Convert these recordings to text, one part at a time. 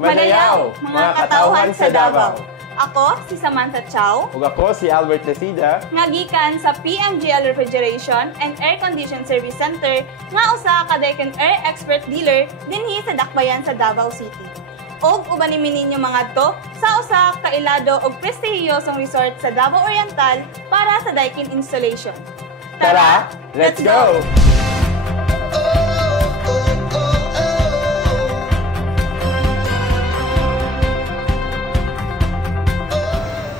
Manayaw, mga katawhan sa Davao. Ako si Samantha Chow. Ug ako si Albert Nasida. Nga gikan sa PMGL Refrigeration and Air Condition Service Center nga usa ka Daikin Air Expert Dealer dinhi sa Dakbayan sa Davao City. Og uban nimi ninyo mga to sa usa ka ilado og prestihiyosong resort sa Davao Oriental para sa Daikin installation. Tara, let's go!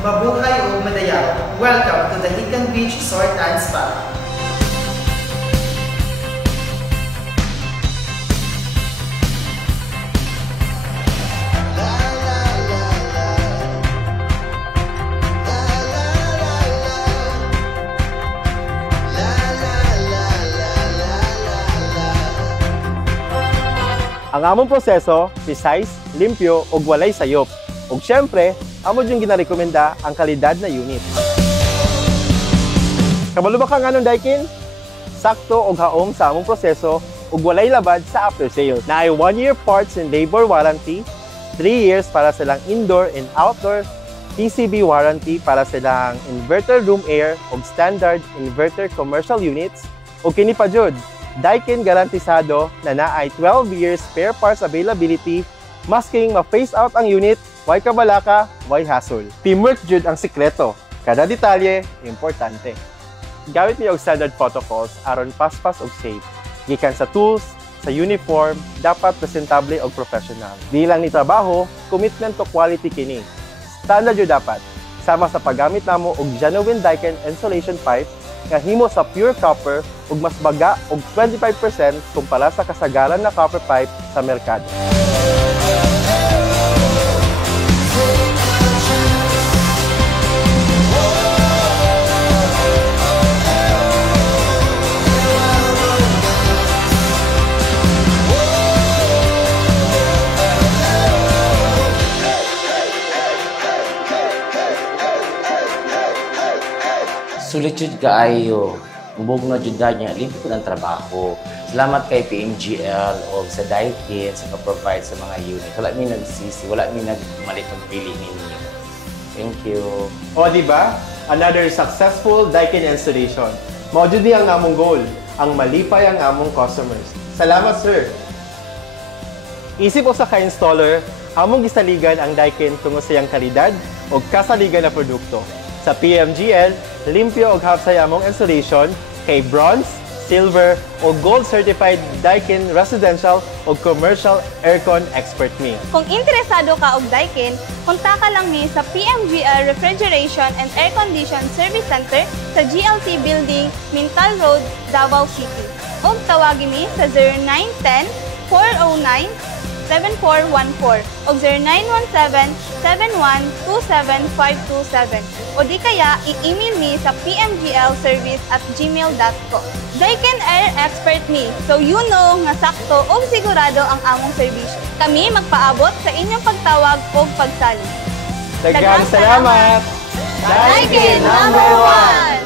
Mabuhay o Manayaw! Welcome to the Hican Beach Resort and Spa. Ang among proseso, precise, limpyo, ug walay sayop. Ug syempre, amo yung ginarekomenda ang kalidad na unit. Kabalo ba ka nga nung Daikin? Sakto og haom sa among proseso ug walay labad sa after sales. Naay 1-year parts and labor warranty, 3 years para silang indoor and outdoor PCB warranty para silang inverter room air ug standard inverter commercial units ug kini pa jud Daikin garantisado na naay 12 years spare parts availability masking ma-phase out ang unit. Why kabalaka, why hassle. Teamwork jud ang sikreto. Kada detalye, importante. Gamit niyo og standard protocols aron paspas og safe. Gikan sa tools, sa uniform, dapat presentable og professional. Di lang ni trabaho, commitment to quality kini. Standard jud dapat. Sama sa paggamit namo og genuine Daikin insulation pipe nga himo sa pure copper ug mas baga og 25% kumpara sa kasagaran na copper pipe sa merkado. Sulit jud kaayo. Ubog na jud niya limpyo ng trabaho. Salamat kay PMGL o sa Daikin sa pag-provide sa mga unit. Wala mi nagsisi, wala mi nagmalit ng pili ninyo. Thank you. O di ba? Another successful Daikin installation. Mao jud ang among goal, ang malipay ang among customers. Salamat, sir. Isip o sa ka-installer, among gisaligan ang Daikin tungod sa iyang kalidad o kasaligan na produkto. Sa PMGL, limpyo og hapsay among installation kay bronze, silver o gold certified Daikin residential o commercial aircon expert me. Kung interesado ka og Daikin, kontak ka lang ni sa PMGL Refrigeration and Air Condition Service Center sa GLC Building, Mintal Road, Davao City. O tawagin ni sa 0910-409-7414 o 0917-7127527 o di kaya i-email ni sa pmglservice@gmail.com. Daikin Air Expert ni, so you know nga sakto o sigurado ang among serbisyo. Kami magpaabot sa inyong pagtawag o pagsali. Daghang salamat! Daikin #1!